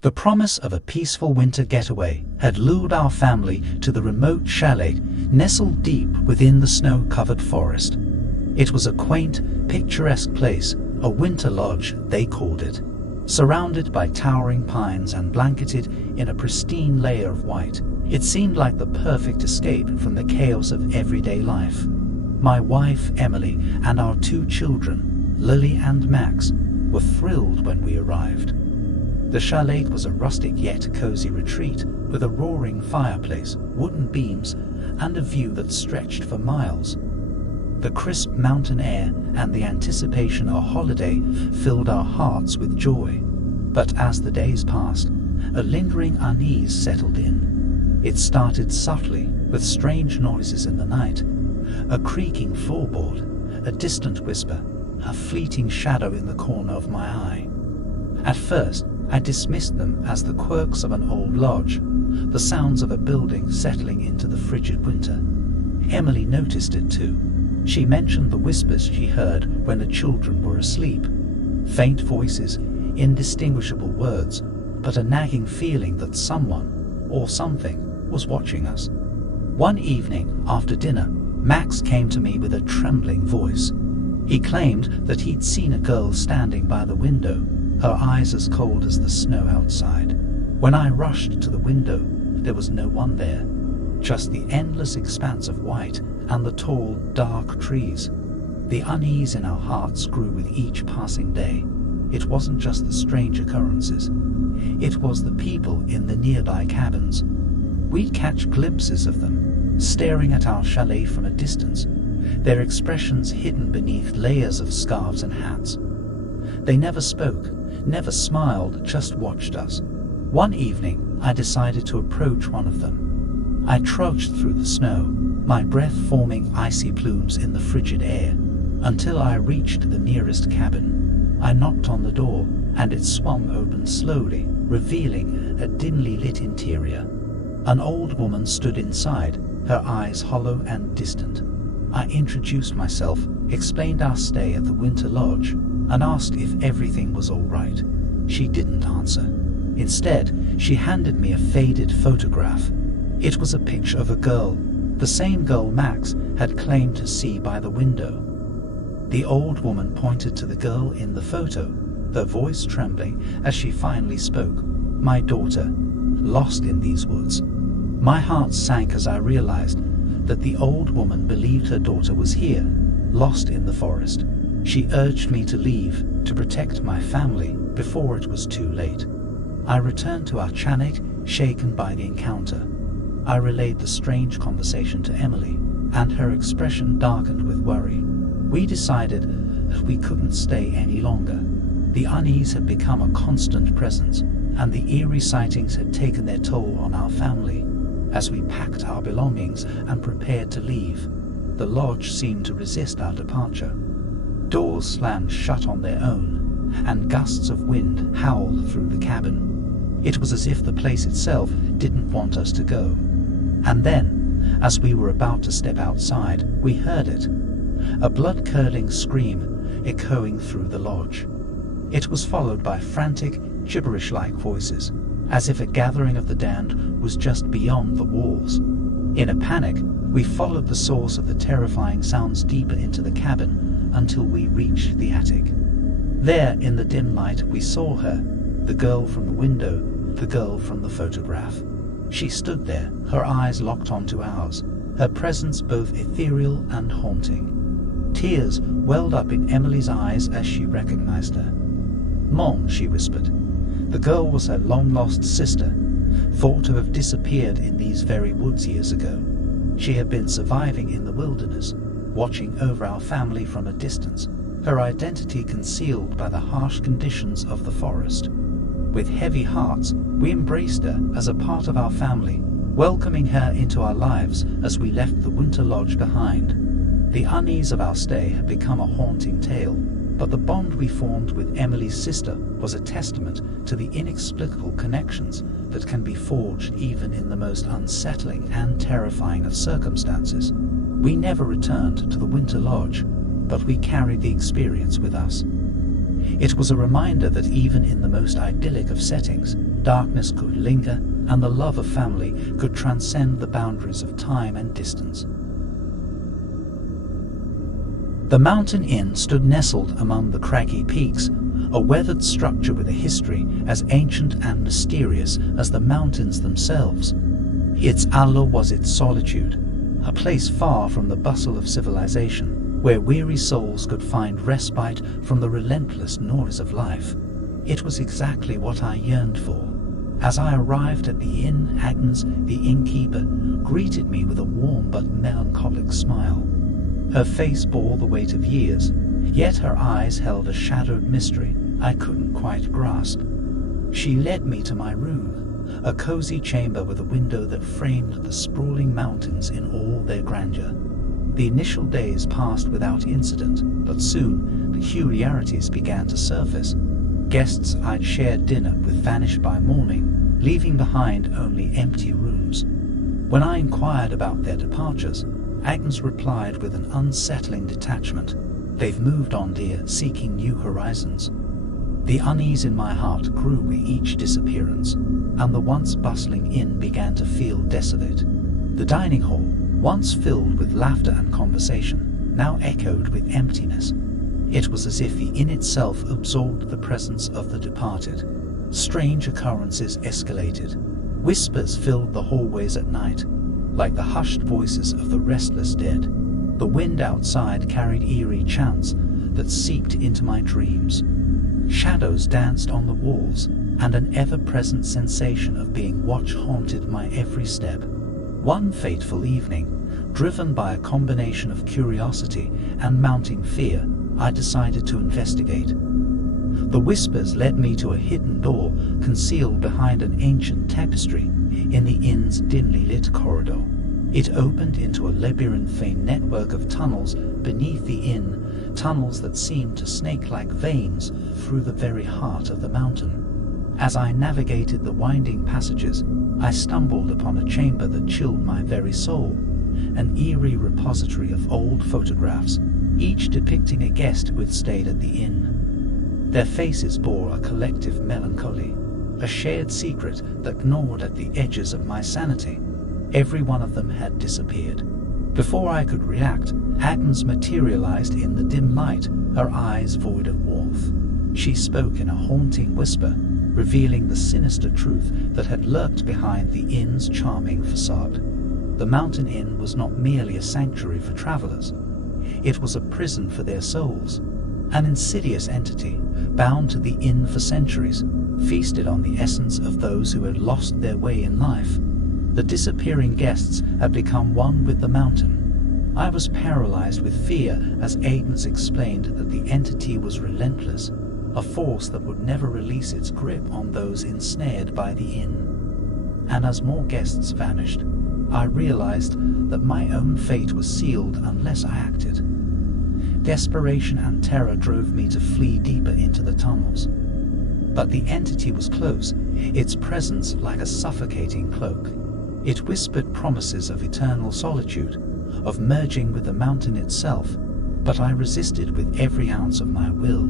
The promise of a peaceful winter getaway had lured our family to the remote chalet nestled deep within the snow-covered forest. It was a quaint, picturesque place, a winter lodge, they called it, surrounded by towering pines and blanketed in a pristine layer of white. It seemed like the perfect escape from the chaos of everyday life. My wife, Emily, and our 2 children, Lily and Max, were thrilled when we arrived. The chalet was a rustic yet cozy retreat with a roaring fireplace, wooden beams, and a view that stretched for miles. The crisp mountain air and the anticipation of a holiday filled our hearts with joy. But as the days passed, a lingering unease settled in. It started subtly, with strange noises in the night, a creaking floorboard, a distant whisper, a fleeting shadow in the corner of my eye. At first, I dismissed them as the quirks of an old lodge, the sounds of a building settling into the frigid winter. Emily noticed it too. She mentioned the whispers she heard when the children were asleep. Faint voices, indistinguishable words, but a nagging feeling that someone, or something, was watching us. One evening, after dinner, Max came to me with a trembling voice. He claimed that he'd seen a girl standing by the window, her eyes as cold as the snow outside. When I rushed to the window, there was no one there, just the endless expanse of white and the tall, dark trees. The unease in our hearts grew with each passing day. It wasn't just the strange occurrences. It was the people in the nearby cabins. We'd catch glimpses of them, staring at our chalet from a distance, their expressions hidden beneath layers of scarves and hats. They never spoke, never smiled, just watched us. One evening, I decided to approach one of them. I trudged through the snow, my breath forming icy plumes in the frigid air, until I reached the nearest cabin. I knocked on the door, and it swung open slowly, revealing a dimly lit interior. An old woman stood inside, her eyes hollow and distant. I introduced myself, explained our stay at the winter lodge, and asked if everything was all right. She didn't answer. Instead, she handed me a faded photograph. It was a picture of a girl, the same girl Max had claimed to see by the window. The old woman pointed to the girl in the photo, her voice trembling as she finally spoke. My daughter, lost in these woods. My heart sank as I realized that the old woman believed her daughter was here, lost in the forest. She urged me to leave, to protect my family, before it was too late. I returned to our chalet, shaken by the encounter. I relayed the strange conversation to Emily, and her expression darkened with worry. We decided that we couldn't stay any longer. The unease had become a constant presence, and the eerie sightings had taken their toll on our family. As we packed our belongings and prepared to leave, the lodge seemed to resist our departure. Doors slammed shut on their own, and gusts of wind howled through the cabin. It was as if the place itself didn't want us to go. And then, as we were about to step outside, we heard it, a blood-curdling scream echoing through the lodge. It was followed by frantic, gibberish-like voices, as if a gathering of the damned was just beyond the walls. In a panic, we followed the source of the terrifying sounds deeper into the cabin until we reached the attic. There, in the dim light, we saw her, the girl from the window, the girl from the photograph. She stood there, her eyes locked onto ours, her presence both ethereal and haunting. Tears welled up in Emily's eyes as she recognized her. "Mom," she whispered. The girl was her long-lost sister, thought to have disappeared in these very woods years ago. She had been surviving in the wilderness, watching over our family from a distance, her identity concealed by the harsh conditions of the forest. With heavy hearts, we embraced her as a part of our family, welcoming her into our lives as we left the winter lodge behind. The unease of our stay had become a haunting tale, but the bond we formed with Emily's sister was a testament to the inexplicable connections that can be forged even in the most unsettling and terrifying of circumstances. We never returned to the winter lodge, but we carried the experience with us. It was a reminder that even in the most idyllic of settings, darkness could linger, and the love of family could transcend the boundaries of time and distance. The Mountain Inn stood nestled among the craggy peaks, a weathered structure with a history as ancient and mysterious as the mountains themselves. Its allure was its solitude, a place far from the bustle of civilization, where weary souls could find respite from the relentless noise of life. It was exactly what I yearned for. As I arrived at the inn, Agnes, the innkeeper, greeted me with a warm but melancholic smile. Her face bore the weight of years, yet her eyes held a shadowed mystery I couldn't quite grasp. She led me to my room, a cozy chamber with a window that framed the sprawling mountains in all their grandeur. The initial days passed without incident, but soon peculiarities began to surface. Guests I'd shared dinner with vanished by morning, leaving behind only empty rooms. When I inquired about their departures, Agnes replied with an unsettling detachment. "They've moved on, dear, seeking new horizons." The unease in my heart grew with each disappearance, and the once bustling inn began to feel desolate. The dining hall, once filled with laughter and conversation, now echoed with emptiness. It was as if the inn itself absorbed the presence of the departed. Strange occurrences escalated. Whispers filled the hallways at night, like the hushed voices of the restless dead. The wind outside carried eerie chants that seeped into my dreams. Shadows danced on the walls, and an ever-present sensation of being watched haunted my every step. One fateful evening, driven by a combination of curiosity and mounting fear, I decided to investigate. The whispers led me to a hidden door concealed behind an ancient tapestry in the inn's dimly lit corridor. It opened into a labyrinthine network of tunnels beneath the inn, tunnels that seemed to snake like veins through the very heart of the mountain. As I navigated the winding passages, I stumbled upon a chamber that chilled my very soul, an eerie repository of old photographs, each depicting a guest who had stayed at the inn. Their faces bore a collective melancholy, a shared secret that gnawed at the edges of my sanity. Every one of them had disappeared. Before I could react, Agnes materialized in the dim light, her eyes void of warmth. She spoke in a haunting whisper, revealing the sinister truth that had lurked behind the inn's charming facade. The Mountain Inn was not merely a sanctuary for travelers. It was a prison for their souls, an insidious entity bound to the inn for centuries, feasted on the essence of those who had lost their way in life. The disappearing guests had become one with the mountain. I was paralyzed with fear as Agnes explained that the entity was relentless, a force that would never release its grip on those ensnared by the inn. And as more guests vanished, I realized that my own fate was sealed unless I acted. Desperation and terror drove me to flee deeper into the tunnels. But the entity was close, its presence like a suffocating cloak. It whispered promises of eternal solitude, of merging with the mountain itself, but I resisted with every ounce of my will.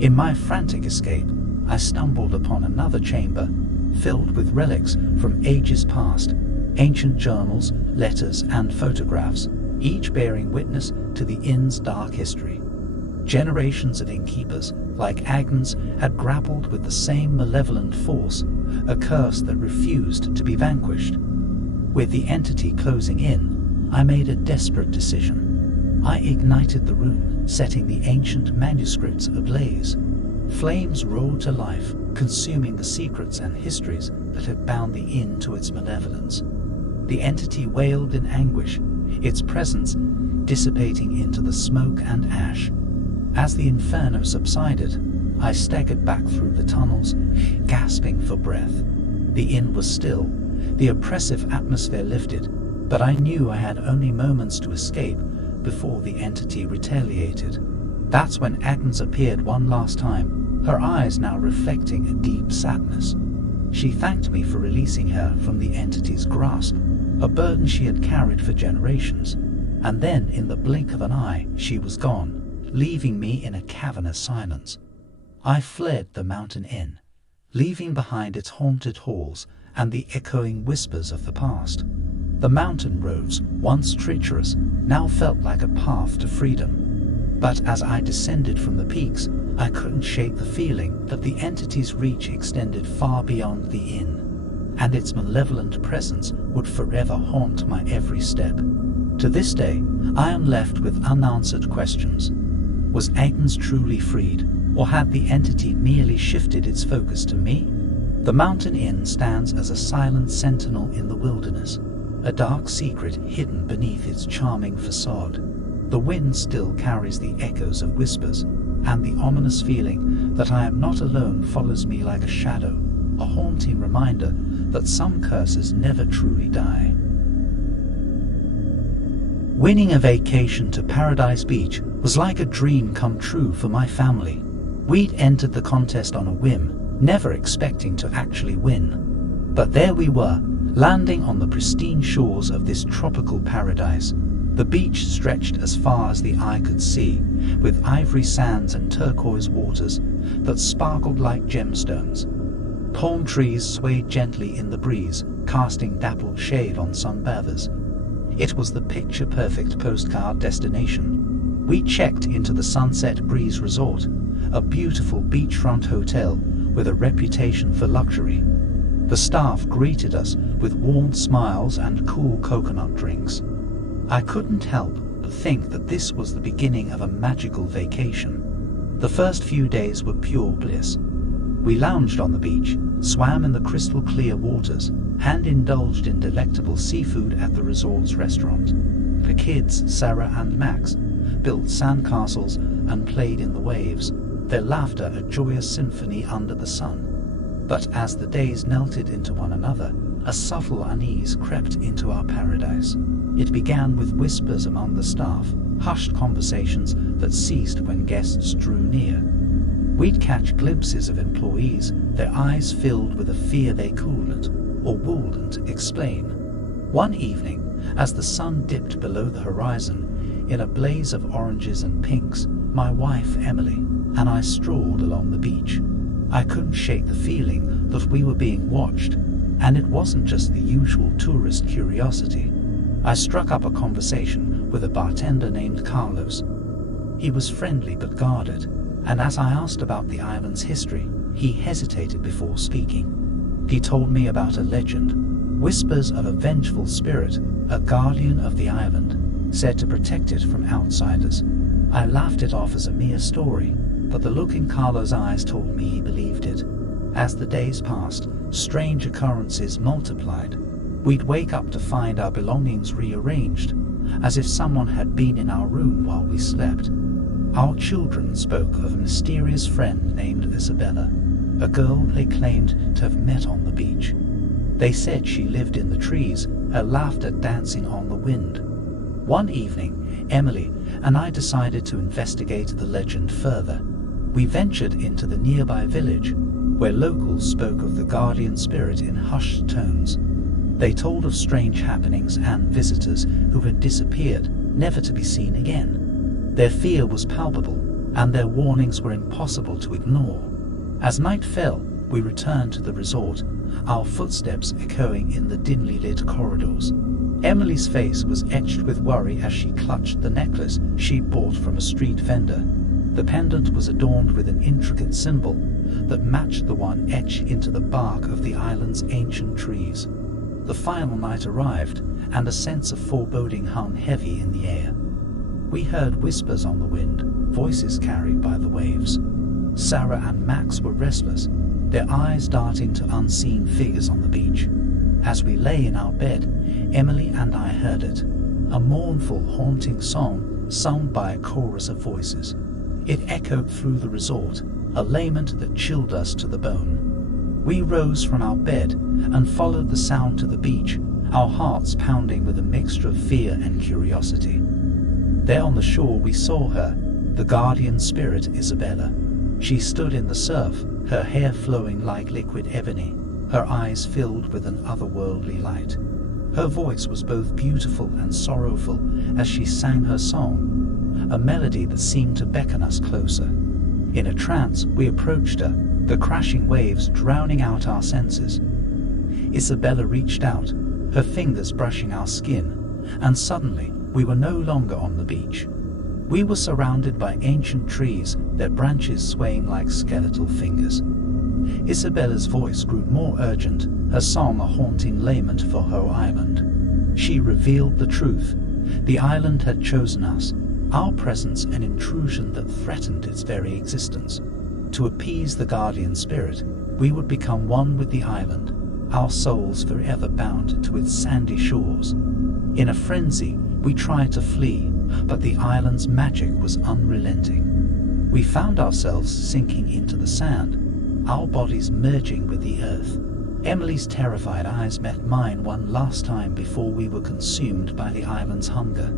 In my frantic escape, I stumbled upon another chamber, filled with relics from ages past, ancient journals, letters, and photographs, each bearing witness to the inn's dark history. Generations of innkeepers, like Agnes, had grappled with the same malevolent force, a curse that refused to be vanquished. With the entity closing in, I made a desperate decision. I ignited the room, setting the ancient manuscripts ablaze. Flames roared to life, consuming the secrets and histories that had bound the inn to its malevolence. The entity wailed in anguish, its presence dissipating into the smoke and ash. As the inferno subsided, I staggered back through the tunnels, gasping for breath. The inn was still, the oppressive atmosphere lifted, but I knew I had only moments to escape before the entity retaliated. That's when Agnes appeared one last time, her eyes now reflecting a deep sadness. She thanked me for releasing her from the entity's grasp, a burden she had carried for generations, and then in the blink of an eye she was gone, leaving me in a cavernous silence. I fled the mountain inn, leaving behind its haunted halls and the echoing whispers of the past. The mountain roads, once treacherous, now felt like a path to freedom. But as I descended from the peaks, I couldn't shake the feeling that the entity's reach extended far beyond the inn, and its malevolent presence would forever haunt my every step. To this day, I am left with unanswered questions. Was Agnes truly freed, or had the entity merely shifted its focus to me? The mountain inn stands as a silent sentinel in the wilderness, a dark secret hidden beneath its charming facade. The wind still carries the echoes of whispers, and the ominous feeling that I am not alone follows me like a shadow, a haunting reminder that some curses never truly die. Winning a vacation to Paradise Beach was like a dream come true for my family. We'd entered the contest on a whim, never expecting to actually win. But there we were, landing on the pristine shores of this tropical paradise. The beach stretched as far as the eye could see, with ivory sands and turquoise waters that sparkled like gemstones. Palm trees swayed gently in the breeze, casting dappled shade on sunbathers. It was the picture-perfect postcard destination. We checked into the Sunset Breeze Resort, a beautiful beachfront hotel with a reputation for luxury. The staff greeted us with warm smiles and cool coconut drinks. I couldn't help but think that this was the beginning of a magical vacation. The first few days were pure bliss. We lounged on the beach, swam in the crystal-clear waters, and indulged in delectable seafood at the resort's restaurant. The kids, Sarah and Max, built sandcastles and played in the waves, their laughter a joyous symphony under the sun. But as the days melted into one another, a subtle unease crept into our paradise. It began with whispers among the staff, hushed conversations that ceased when guests drew near. We'd catch glimpses of employees, their eyes filled with a fear they couldn't or wouldn't explain. One evening, as the sun dipped below the horizon, in a blaze of oranges and pinks, my wife Emily and I strolled along the beach. I couldn't shake the feeling that we were being watched, and it wasn't just the usual tourist curiosity. I struck up a conversation with a bartender named Carlos. He was friendly but guarded, and as I asked about the island's history, he hesitated before speaking. He told me about a legend, whispers of a vengeful spirit, a guardian of the island, said to protect it from outsiders. I laughed it off as a mere story, but the look in Carlos' eyes told me he believed it. As the days passed, strange occurrences multiplied. We'd wake up to find our belongings rearranged, as if someone had been in our room while we slept. Our children spoke of a mysterious friend named Isabella, a girl they claimed to have met on the beach. They said she lived in the trees, her laughter dancing on the wind. One evening, Emily and I decided to investigate the legend further. We ventured into the nearby village, where locals spoke of the guardian spirit in hushed tones. They told of strange happenings and visitors who had disappeared, never to be seen again. Their fear was palpable, and their warnings were impossible to ignore. As night fell, we returned to the resort, our footsteps echoing in the dimly lit corridors. Emily's face was etched with worry as she clutched the necklace she bought from a street vendor. The pendant was adorned with an intricate symbol that matched the one etched into the bark of the island's ancient trees. The final night arrived, and a sense of foreboding hung heavy in the air. We heard whispers on the wind, voices carried by the waves. Sarah and Max were restless, their eyes darting to unseen figures on the beach. As we lay in our bed, Emily and I heard it, a mournful, haunting song sung by a chorus of voices. It echoed through the resort, a lament that chilled us to the bone. We rose from our bed and followed the sound to the beach, our hearts pounding with a mixture of fear and curiosity. There on the shore we saw her, the guardian spirit Isabella. She stood in the surf, her hair flowing like liquid ebony, her eyes filled with an otherworldly light. Her voice was both beautiful and sorrowful as she sang her song, a melody that seemed to beckon us closer. In a trance, we approached her, the crashing waves drowning out our senses. Isabella reached out, her fingers brushing our skin, and suddenly we were no longer on the beach. We were surrounded by ancient trees, their branches swaying like skeletal fingers. Isabella's voice grew more urgent, her song a haunting lament for her island. She revealed the truth. The island had chosen us, our presence an intrusion that threatened its very existence. To appease the guardian spirit, we would become one with the island, our souls forever bound to its sandy shores. In a frenzy, we tried to flee, but the island's magic was unrelenting. We found ourselves sinking into the sand, our bodies merging with the earth. Emily's terrified eyes met mine one last time before we were consumed by the island's hunger.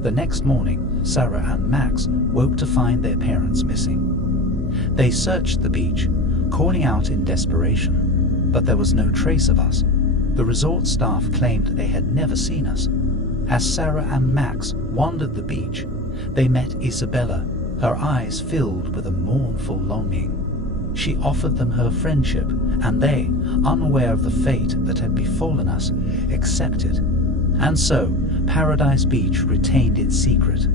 The next morning, Sarah and Max woke to find their parents missing. They searched the beach, calling out in desperation, but there was no trace of us. The resort staff claimed they had never seen us. As Sarah and Max wandered the beach, they met Isabella, her eyes filled with a mournful longing. She offered them her friendship, and they, unaware of the fate that had befallen us, accepted. And so, Paradise Beach retained its secret.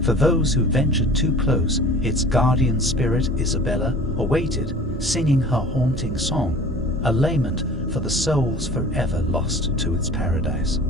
For those who ventured too close, its guardian spirit, Isabella, awaited, singing her haunting song, a lament for the souls forever lost to its paradise.